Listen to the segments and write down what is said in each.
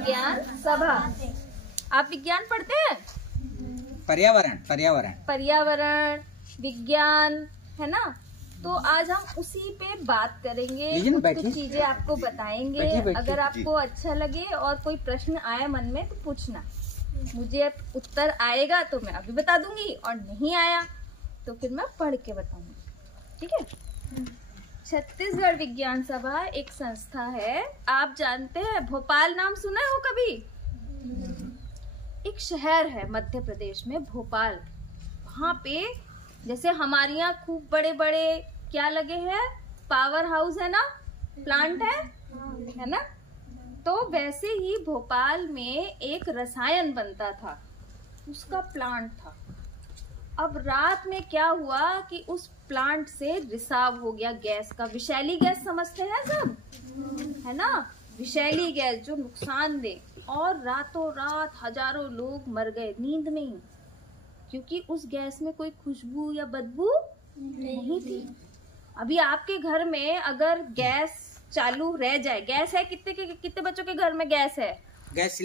विज्ञान सभा। आप विज्ञान पढ़ते हैं? पर्यावरण विज्ञान है ना। तो आज हम उसी पे बात करेंगे, कुछ चीजें आपको बताएंगे। अगर आपको अच्छा लगे और कोई प्रश्न आए मन में तो पूछना, मुझे उत्तर आएगा तो मैं अभी बता दूंगी, और नहीं आया तो फिर मैं पढ़ के बताऊंगी। ठीक है। छत्तीसगढ़ विज्ञान सभा एक संस्था है। आप जानते हैं, भोपाल नाम सुना हो कभी? एक शहर है मध्य प्रदेश में, भोपाल। वहाँ पे जैसे हमारे यहाँ खूब बड़े बड़े क्या लगे हैं, पावर हाउस है ना, प्लांट है ना। तो वैसे ही भोपाल में एक रसायन बनता था, उसका प्लांट था। अब रात में क्या हुआ कि उस प्लांट से रिसाव हो गया गैस का। विषैली गैस समझते हैं सब, है ना, विषैली गैस जो नुकसानदेह। और रातों रात हजारों लोग मर गए नींद में ही, क्योंकि उस गैस में कोई खुशबू या बदबू नहीं थी। अभी आपके घर में अगर गैस चालू रह जाए, गैस है, कितने बच्चों के घर में गैस है? गैस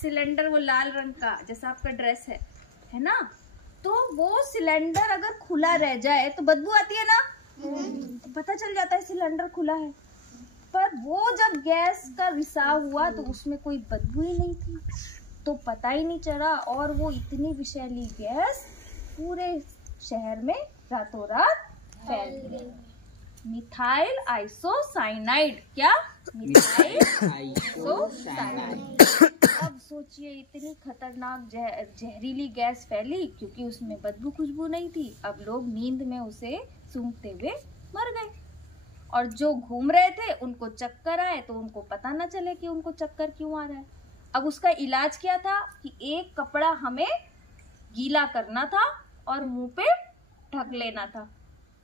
सिलेंडर, वो लाल रंग का जैसा आपका ड्रेस है ना। तो वो सिलेंडर अगर खुला रह जाए तो बदबू आती है ना, तो पता चल जाता है सिलेंडर खुला है। पर वो जब गैस का रिसाव हुआ तो उसमें कोई बदबू ही नहीं थी, तो पता ही नहीं चला। और वो इतनी विषैली गैस पूरे शहर में रातों रात फैल गई। Methyl isocyanide. क्या? Methyl isocyanide. अब सोचिए, इतनी खतरनाक जहरीली गैस फैली, क्योंकि उसमें बदबू खुशबू नहीं थी। अब लोग नींद में उसे सूंघते हुए मर गए। और जो घूम रहे थे उनको चक्कर आए, तो उनको पता न चले कि उनको चक्कर क्यों आ रहा है। अब उसका इलाज क्या था कि एक कपड़ा हमें गीला करना था और मुंह पे ढक लेना था।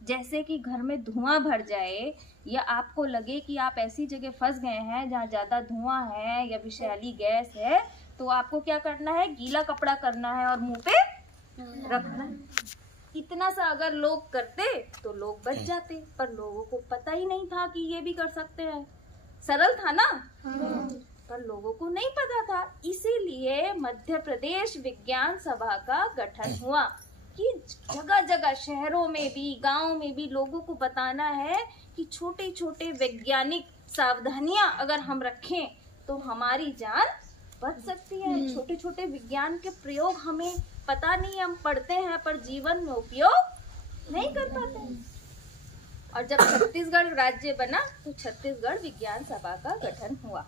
जैसे कि घर में धुआं भर जाए या आपको लगे कि आप ऐसी जगह फंस गए हैं जहाँ ज्यादा धुआं है या विषैली गैस है, तो आपको क्या करना है, गीला कपड़ा करना है और मुंह पे रखना है। इतना सा अगर लोग करते तो लोग बच जाते, पर लोगों को पता ही नहीं था कि ये भी कर सकते हैं। सरल था ना, पर लोगों को नहीं पता था। इसीलिए मध्य प्रदेश विज्ञान सभा का गठन हुआ कि जगह जगह, शहरों में भी गांव में भी लोगों को बताना है कि छोटे छोटे वैज्ञानिक सावधानियां अगर हम रखें तो हमारी जान बच सकती है। छोटे छोटे विज्ञान के प्रयोग हमें पता नहीं, हम पढ़ते हैं पर जीवन में उपयोग नहीं कर पाते। और जब छत्तीसगढ़ राज्य बना तो छत्तीसगढ़ विज्ञान सभा का गठन हुआ।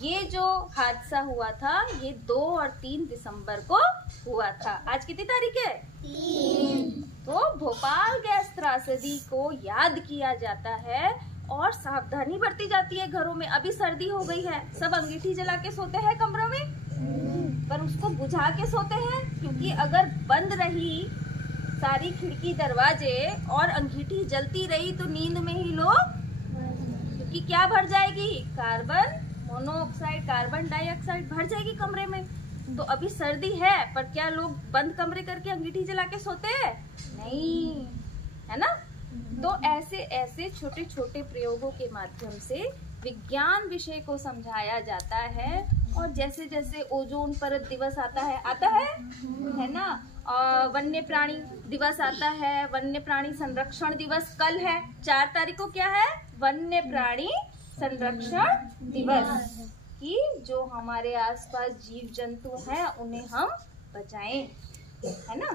ये जो हादसा हुआ था ये 2 और 3 दिसंबर को हुआ था। आज कितनी तारीख है? 3। तो भोपाल गैस त्रासदी को याद किया जाता है और सावधानी बरती जाती है घरों में। अभी सर्दी हो गई है, सब अंगीठी जला के सोते हैं कमरों में, पर उसको बुझा के सोते हैं, क्योंकि अगर बंद रही सारी खिड़की दरवाजे और अंगीठी जलती रही तो नींद में ही लोग, क्योंकि क्या भर जाएगी, कार्बन मोनोऑक्साइड, कार्बन डाइऑक्साइड भर जाएगी कमरे में। तो अभी सर्दी है, पर क्या लोग बंद कमरे करके अंगीठी जला के सोते हैं? नहीं, है ना। तो ऐसे ऐसे छोटे छोटे प्रयोगों के माध्यम से विज्ञान विषय को समझाया जाता है। और जैसे जैसे ओजोन परत दिवस आता है ना, और वन्य प्राणी दिवस आता है, वन्य प्राणी संरक्षण दिवस कल है 4 तारीख को। क्या है? वन्य प्राणी संरक्षण दिवस, कि जो हमारे आसपास जीव जंतु हैं उन्हें हम बचाएं, है ना।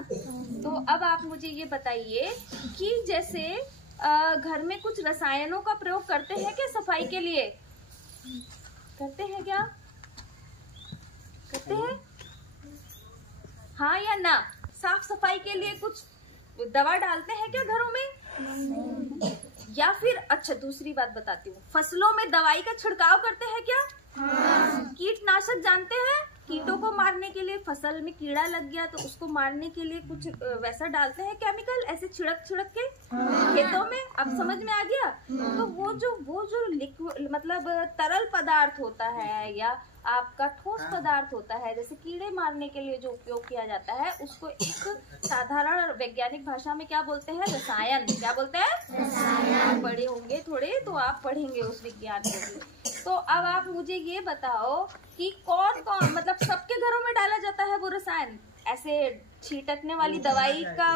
तो अब आप मुझे ये बताइए कि जैसे घर में कुछ रसायनों का प्रयोग करते हैं क्या सफाई के लिए? करते हैं क्या? करते हैं? हाँ या ना? साफ सफाई के लिए कुछ दवा डालते हैं क्या घरों में? या फिर अच्छा, दूसरी बात बताती हूँ, फसलों में दवाई का छिड़काव करते हैं क्या? कीटनाशक जानते हैं? कीटों को मारने के लिए, फसल में कीड़ा लग गया तो उसको मारने के लिए कुछ वैसा डालते हैं केमिकल, ऐसे छिड़क के खेतों में। अब समझ में आ गया? तो वो जो लिक्विड मतलब तरल पदार्थ होता है या आपका ठोस पदार्थ होता है, जैसे कीड़े मारने के लिए जो उपयोग किया जाता है, उसको एक साधारण वैज्ञानिक भाषा में क्या बोलते हैं? रसायन। क्या बोलते हैं? रसायन। पढ़े होंगे थोड़े तो आप पढ़ेंगे उस विज्ञान को भी। तो अब आप मुझे ये बताओ कि कौन कौन, मतलब सबके घरों में डाला जाता है वो रसायन? ऐसे छींटने वाली दवाई का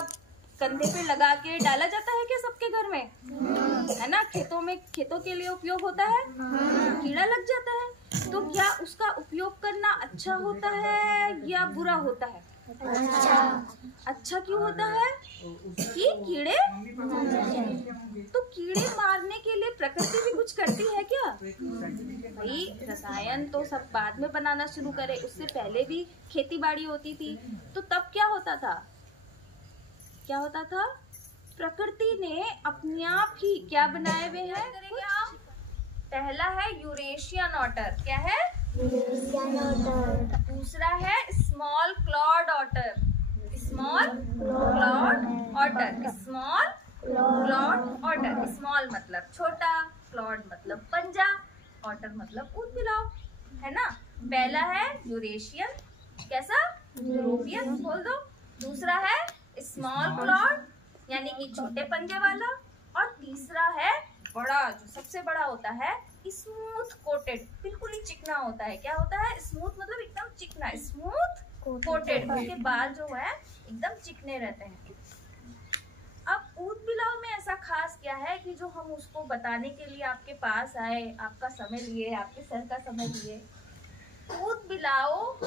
कंधे पे लगा के डाला जाता है क्या सबके घर में? है ना, खेतों के लिए उपयोग होता है, कीड़ा लग जाता है। तो क्या उसका उपयोग करना अच्छा होता है या बुरा होता है? अच्छा क्यों होता है? कि कीड़े, तो कीड़े मारने के लिए प्रकृति भी कुछ करती है क्या? भाई रसायन तो सब बाद में बनाना शुरू करे, उससे पहले भी खेती बाड़ी होती थी। तो तब क्या होता था? प्रकृति ने अपने आप ही क्या बनाए हुए हैं? पहला है यूरेशियन ऑटर। क्या है? Eurasian otter. दूसरा है small clawed otter. Small clawed otter. Small clawed otter. Small मतलब छोटा, क्लॉड मतलब पंजा, ऑटर मतलब ऊद बिलाव, है ना। पहला है यूरेशियन, कैसा? यूरोपियन बोल दो। दूसरा है स्मॉल क्लॉड यानी कि छोटे पंजे वाला, और तीसरा है बड़ा, जो सबसे बड़ा होता है स्मूथ कोटेड, बिल्कुल ही चिकना होता है। क्या होता है? स्मूथ मतलब एकदम चिकना, स्मूथ कोटेड, उसके बाल जो है एकदम चिकने रहते हैं। अब ऊद बिलाव में ऐसा खास क्या है कि जो हम उसको बताने के लिए आपके पास आए, आपका समय लिए, आपके सर का समय लिए। ऊद बिलाव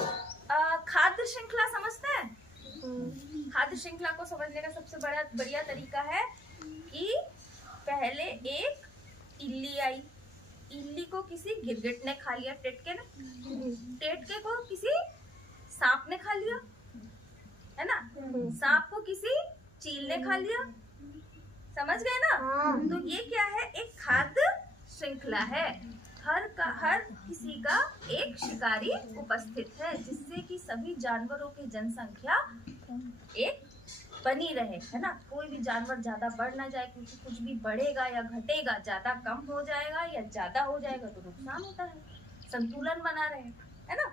खाद्य श्रृंखला समझते हैं? खाद्य श्रृंखला को समझने का सबसे बढ़िया तरीका है कि पहले एक इल्ली आई, इल्ली को किसी गिरगिट ने खा लिया, टेटके को किसी सांप ने खा लिया, है ना। सांप को किसी चील ने खा लिया, समझ गए ना। तो ये क्या है? एक खाद्य श्रृंखला है। हर किसी का एक शिकारी उपस्थित है, जिससे कि सभी जानवरों की जनसंख्या एक बनी रहे, है ना। कोई भी जानवर ज्यादा बढ़ ना जाए, क्योंकि कुछ भी बढ़ेगा या घटेगा, ज्यादा कम हो जाएगा या ज्यादा हो जाएगा तो नुकसान होता है। संतुलन बना रहे, है ना।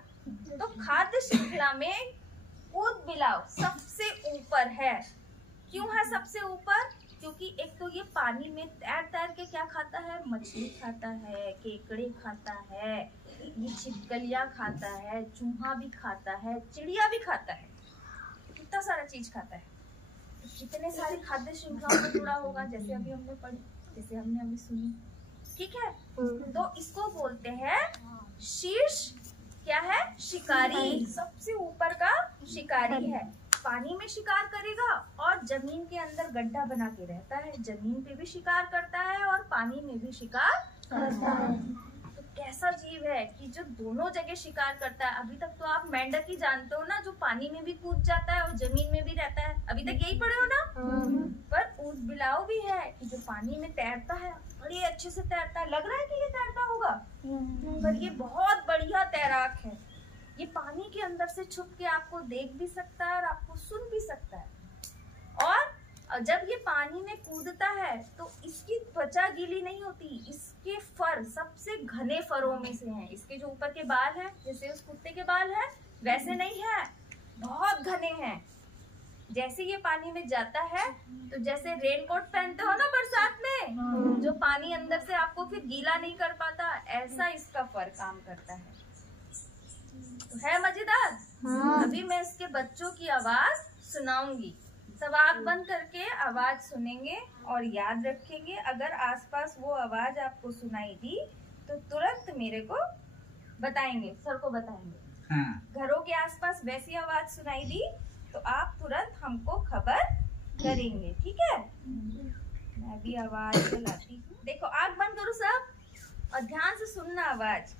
तो खाद्य श्रृंखला में ऊद बिलाव सबसे ऊपर है। क्यों है सबसे ऊपर? क्योंकि एक तो ये पानी में तैर के क्या खाता है? मछली खाता है, केकड़े खाता है, ये छिपकलियां खाता है, चूहा भी खाता है, चिड़िया भी खाता है, कितना सारा चीज खाता है। कितने सारी खाद्य श्रृंखलाओं में जुड़ा होगा, जैसे अभी हमने पढ़ी, जैसे हमने अभी सुनी, ठीक है। तो इसको बोलते हैं शीर्ष, क्या है? शिकारी, सबसे ऊपर का शिकारी है। पानी में शिकार करेगा और जमीन के अंदर गड्ढा बना के रहता है, जमीन पे भी शिकार करता है और पानी में भी शिकार करता है। तो कैसा जीव है कि जो दोनों जगह शिकार करता है। अभी तक तो आप मेंढक ही जानते हो ना, जो पानी में भी कूद जाता है और जमीन में भी रहता है, अभी तक यही पढ़े हो ना। पर ऊद बिलाव भी है कि जो पानी में तैरता है, बड़े अच्छे से तैरता है, लग रहा है कि ये तैरता होगा, पर ये बहुत बढ़िया तैराक है। ये पानी के अंदर से छुप के आपको देख भी सकता है और आपको सुन भी सकता है। और जब ये पानी में कूदता है तो इसकी त्वचा गीली नहीं होती, इसके फर सबसे घने फरों में से हैं। इसके जो ऊपर के बाल हैं, जैसे उस कुत्ते के बाल हैं, वैसे नहीं है, बहुत घने हैं। जैसे ये पानी में जाता है तो जैसे रेनकोट पहनते हो ना बरसात में, जो पानी अंदर से आपको फिर गीला नहीं कर पाता, ऐसा इसका फर काम करता है। तो है मजेदार। अभी मैं इसके बच्चों की आवाज सुनाऊंगी, सब आँख बंद करके आवाज सुनेंगे और याद रखेंगे। अगर आसपास वो आवाज आपको सुनाई दी तो तुरंत मेरे को बताएंगे, सर को बताएंगे। घरों के आसपास वैसी आवाज सुनाई दी तो आप तुरंत हमको खबर करेंगे, ठीक है। मैं भी आवाज चलाती हूँ। देखो, आँख बंद करो सब और ध्यान से सुनना आवाज।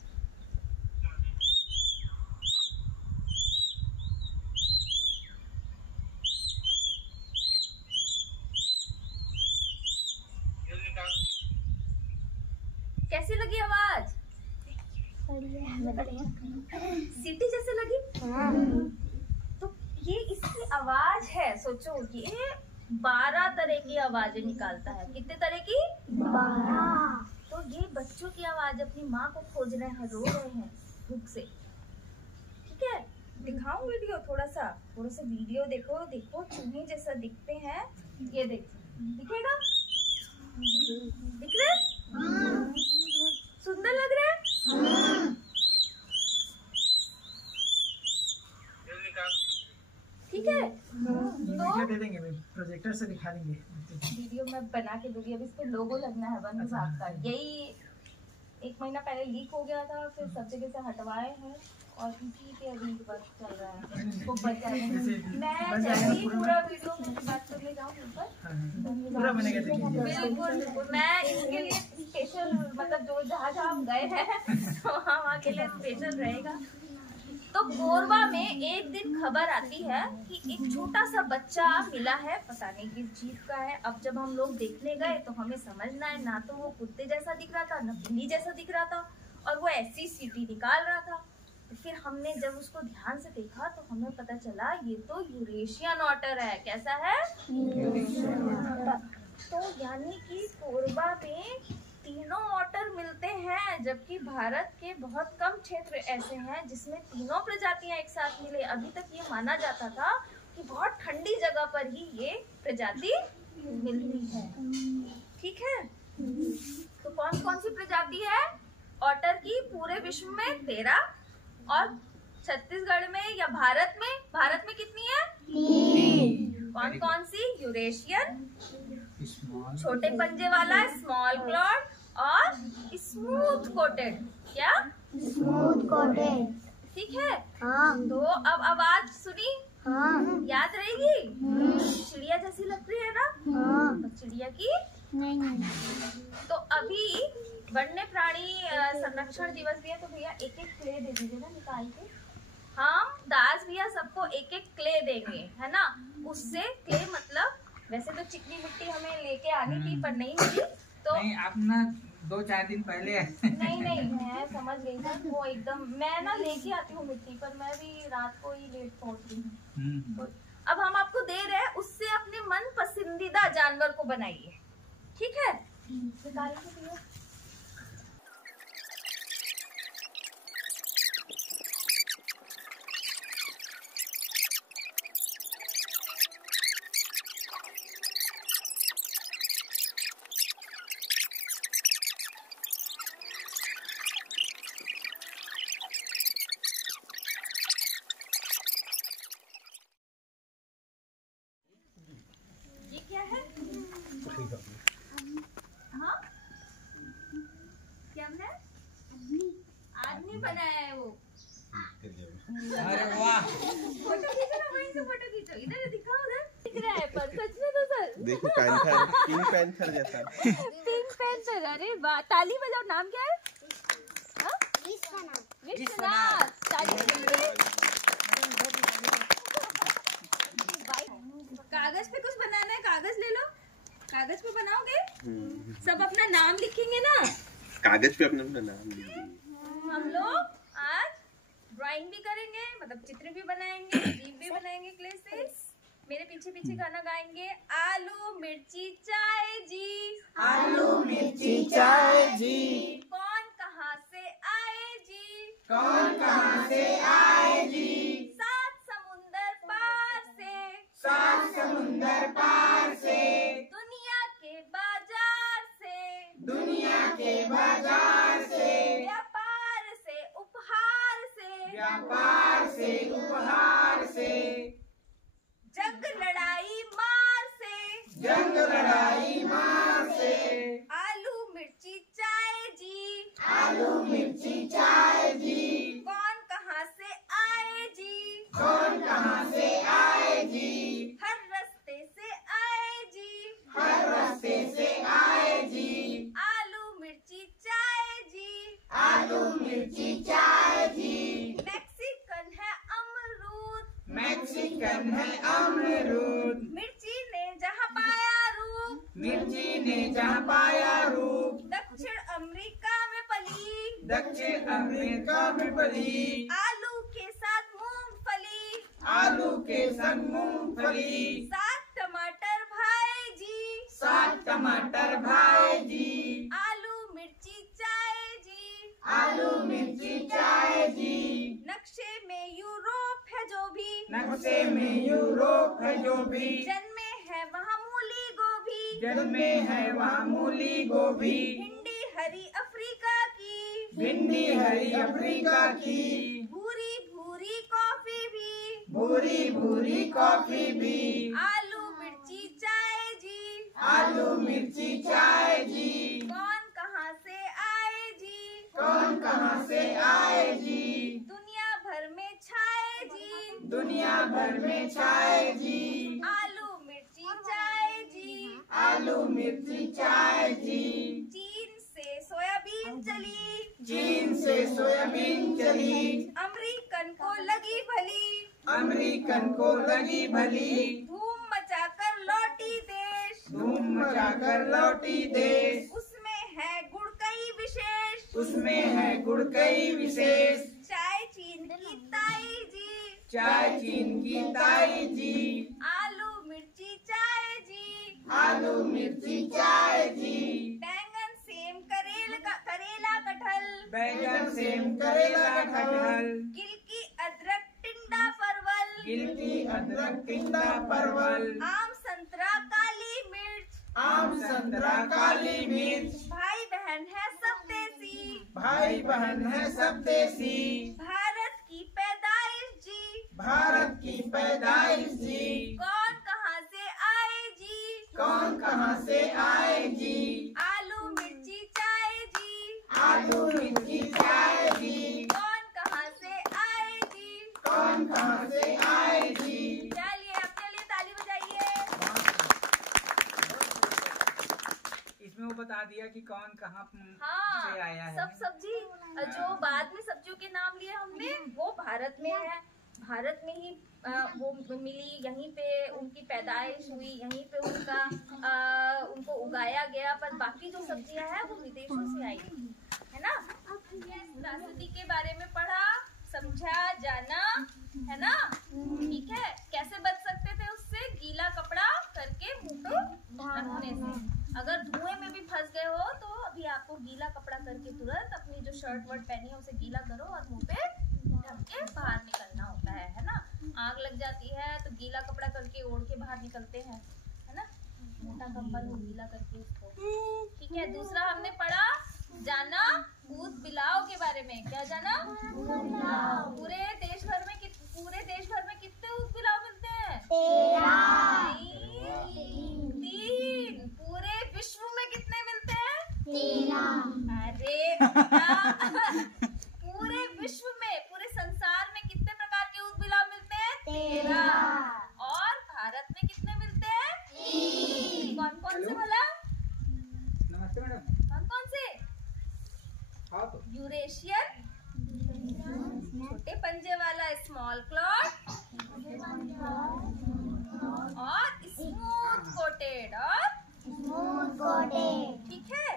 कैसी लगी आवाज? सीटी जैसे लगी? तो ये इसकी आवाज है। सोचो कि ये 12 तरह की आवाजें निकालता है। कितने तरह की? 12। तो ये बच्चों की आवाज अपनी माँ को खोज रहे हैं, रो रहे हैं भूख से, ठीक है। दिखाऊं वीडियो? थोड़ा सा वीडियो देखो। देखो चूहे जैसा दिखते हैं, ये देखो, दिखेगा? दिख रहे? सुंदर लग रहा है। ट्रैक्टर से दिखा देंगे। वीडियो में बना के दूंगी। अब इस पे लोगो लगना है वन विभाग का। यही 1 महीना पहले लीक हो गया था, फिर सब जगह से हटवाए हैं और इसी पे अभी वर्क चल रहा है। वो बच जाए। मैं जैसे ही पूरा वीडियो में बात करने जाऊँ ऊपर पूरा बनेगा। बिल्कुल मैं इसके लिए स्पेशल, मतलब जो जहाँ हम गए हैं तो वहाँ के लिए स्पेशल रहेगा। तो कोरबा में एक दिन खबर आती है कि एक छोटा सा बच्चा मिला है, पता नहीं किस जीव का है। अब जब हम लोग देखने गए तो हमें समझना है, ना तो वो कुत्ते जैसा दिख रहा था, ना बिल्ली जैसा दिख रहा था, और वो ऐसी सीटी निकाल रहा था। तो फिर हमने जब उसको ध्यान से देखा तो हमें पता चला ये तो यूरेशियन ऑटर है। कैसा है? तो यानी कि कोरबा में 3 ऑटर मिलते हैं, जबकि भारत के बहुत कम क्षेत्र ऐसे हैं जिसमें 3 प्रजातियां एक साथ मिले। अभी तक ये माना जाता था कि बहुत ठंडी जगह पर ही ये प्रजाति मिलती है। ठीक है, तो कौन कौन सी प्रजाति है ऑटर की? पूरे विश्व में 13 और छत्तीसगढ़ में या भारत में कितनी है? 3। कौन कौन सी? यूरेशियन, छोटे पंजे वाला स्मॉल क्लॉड, और स्मूथ कोटेड। क्या? Smooth coated. ठीक है। हाँ। तो अब आवाज सुनी? हाँ। याद रहेगी? चिड़िया जैसी लग रही है ना? हाँ। तो चिड़िया की नहीं। तो अभी वन्य प्राणी संरक्षण दिवस भी है, तो भैया एक क्ले दे दीजिए ना निकाल के। हम दास भैया सबको एक क्ले देंगे, है ना? उससे क्ले मतलब वैसे तो चिकनी मिट्टी हमें लेके आनी थी पर नहीं मिली, तो नहीं आप ना 2-4 दिन पहले नहीं मैं समझ गई ना। वो एकदम मैं ना लेके आती हूँ मिट्टी, पर मैं भी रात को ही लेट पहुँच रही हूँ। तो अब हम आपको दे रहे हैं, उससे अपने मन पसंदीदा जानवर को बनाइए। ठीक है, निकाल के दिए। क्या है? हाँ क्या है? आदमी बनाया है वो। अरे वाह, फोटो खींचो ना, वहीं से फोटो खींचो। इधर दिखाओ, उधर दिख रहा है पर सच में तो सर देखो पैंथर, पिंक पैंथर जैसा। Pink panther. अरे वाह, ताली बजाओ। नाम क्या है? हाँ? विश्वनाथ। ताली बजाइए। कागज पे कुछ बनाना है, कागज ले लो। कागज पे बनाओगे? सब अपना नाम लिखेंगे ना? कागज पे अपना नाम लिखेंगे। हम लोग आज ड्राइंग भी करेंगे, मतलब चित्र भी बनाएंगे, जीव भी बनाएंगे क्ले से। मेरे पीछे पीछे गाना गाएंगे। आलू मिर्ची चाय जी, आलू मिर्ची चाय जी, कौन कहाँ से आए जी, कौन कहाँ से आए जी, 7 समुंदर पार से, 7 समुंदर पार से, दुनिया के बाजार से, दुनिया के बाजार से, व्यापार से उपहार से, व्यापार से उपहार से, जंग लड़ाई मार से, जंग लड़ाई मार से, आलू मिर्ची चाय जी, आलू मिर्ची चाय जी, कौन कहाँ से आए जी, कौन कहाँ से आए जी, हर रास्ते से आए जी, हर रास्ते से आए जी, आलू मिर्ची चाय जी, आलू मिर्ची चाय जी, मैक्सिकन है अमरूद, मैक्सिकन है अमरूद, मिर्ची ने जहाँ पाया रूप, मिर्ची ने जहाँ पाया रूप, दक्षिण अमेरिका में पली, दक्षिण अमेरिका में पली, आलू के साथ मूंगफली, आलू के संग मूंगफली, 7 टमाटर भाई जी, 7 टमाटर भाई जी, आलू मिर्ची चाय जी, आलू मिर्ची चाय जी, नक्शे में यूरोप है जो भी, नक्शे में यूरोप है जो भी, जन्मे है वहाँ मूली गोभी, जन्मे है वहाँ मूली गोभी, भिंडी हरी अफ्रीका की, भिंडी हरी अफ्रीका की, भूरी भूरी कॉफी भी, भूरी भूरी कॉफी भी, आलू मिर्ची चाय आलू मिर्ची चाय जी। कौन कहाँ से आए जी? कौन कहाँ से आए जी? दुनिया भर में छाए जी। दुनिया भर में छाए जी। आलू मिर्ची चाय जी। आलू मिर्ची चाय जी। चीन से सोयाबीन चली। चीन से सोयाबीन चली। अमेरिकन को लगी भली। अमेरिकन को लगी भली। धूम मचाकर लौटी देश। धूम मचाकर लौटी देश। उसमें है गुड़ कई विशेष। उसमें है गुड़ कई विशेष। चाय चीन की ताई जी। चाय चीन की ताई जी। आलू मिर्ची चाय जी। आलू मिर्ची चाय जी। बैंगन सेम करेला कटहल। बैंगन सेम करेला कटहल। गिलकी अदरक टिंडा परवल। गिलकी अदरक टिंडा परवल। आम संतरा काली मिर्च। आम संतरा काली मिर्च। भाई बहन है सब देसी। भाई बहन है सब देसी। भारत की पैदाइश जी। भारत की पैदाइश जी। कौन कहाँ से आए जी? कौन कहाँ से आए जी? आलू मिर्ची चाय जी। आलू मिर्ची चाय जी। कौन कहाँ से आए जी? कौन कहाँ से आए जी? चलिए अपने लिए ताली बजाइए। इसमें वो बता दिया कि कौन कहाँ से हाँ, आया है। सब सब्जी जो बाद में सब्जियों के नाम लिए हमने वो भारत में है। भारत में ही वो मिली, यहीं पे उनकी पैदाइश हुई, यहीं पे उनको उगाया गया। पर बाकी जो सब्जियां हैं वो विदेशों से आई है ना। त्रासदी के बारे में पढ़ा, समझा, जाना है ना। ठीक है, कैसे बच सकते थे उससे? गीला कपड़ा करके मुंह पे रखने से। अगर धुएं में भी फंस गए हो तो अभी आपको गीला कपड़ा करके तुरंत अपनी जो शर्ट वर्ट पहनी है उसे गीला करो और मुंह पे ढक के बाहर निकलना होता है ना। आग लग जाती है तो गीला कपड़ा करके ओढ़ के बाहर निकलते हैं, है ना। मोटा कंबल हो गीला करके उसको। ठीक है, दूसरा हमने पढ़ा जाना ऊद बिलाव के बारे में। क्या जाना? पूरे देश भर में कितने ऊद बिलाव मिलते हैं? 3। पूरे विश्व में कितने मिलते हैं? 13। अरे पूरे विश्व में, पूरे संसार में कितने प्रकार के ऊद बिलाव मिलते हैं? 13। और भारत में कितने मिलते हैं? 3। कौन कौन से बोला? नमस्ते मैडम। कौन से? हाँ तो यूरेशियन छोटे पंजे वाला स्मॉल क्लॉड और स्मूथ कोटेड और ठीक है।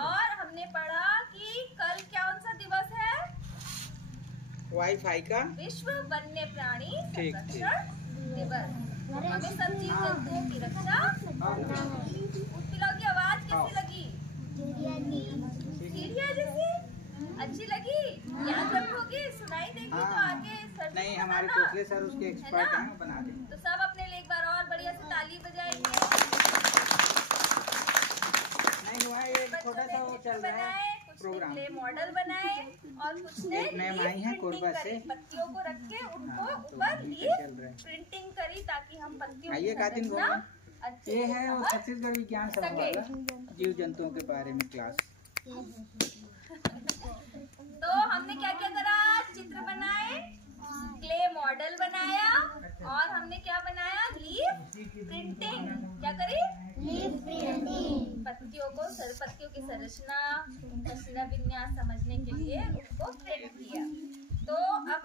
और हमने पढ़ा कि कल कौन सा दिवस है? वाईफाई का विश्व वन्य प्राणी ठीक, संरक्षण दिवस। हमें सब जीव जंतुओं की रक्षा। की आवाज कैसी लगी? सीढ़िया जैसी अच्छी लगी? याद रखोगे? सुनाई देगी तो आगे सर्च नहीं, में हमारे बनाना। कोसले सर उसके एक्सपर्ट हैं, वो बना देंगे। तो सब अपने लिए एक बार और बढ़िया से ताली बजाएंगे। नहीं हुआ, ये छोटा सा वो चल रहा है प्रोग्राम। प्ले मॉडल बनाए और कुछ ने एक मैम आई हैं कोरबा से। पत्तियों को रख के उनको हाँ, तो ऊपर उन्हीं पे लीफ चल रहा है। प्रिंटिंग करी ताकि हम पत्तियों आइए की कातिन संरचना घूमें। अच्छे ये से है वो समझ छत्तीसगढ़ विज्ञान सभा वाला जीव जंतुओं के बारे में क्लास। तो हमने क्या क्या करा? चित्र बनाए, क्ले मॉडल बनाया और हमने क्या बनाया? Leaf printing. क्या करी? पत्तियों की संरचना, उनका शिला विन्यास समझने के लिए उसको प्रिंट किया। तो अब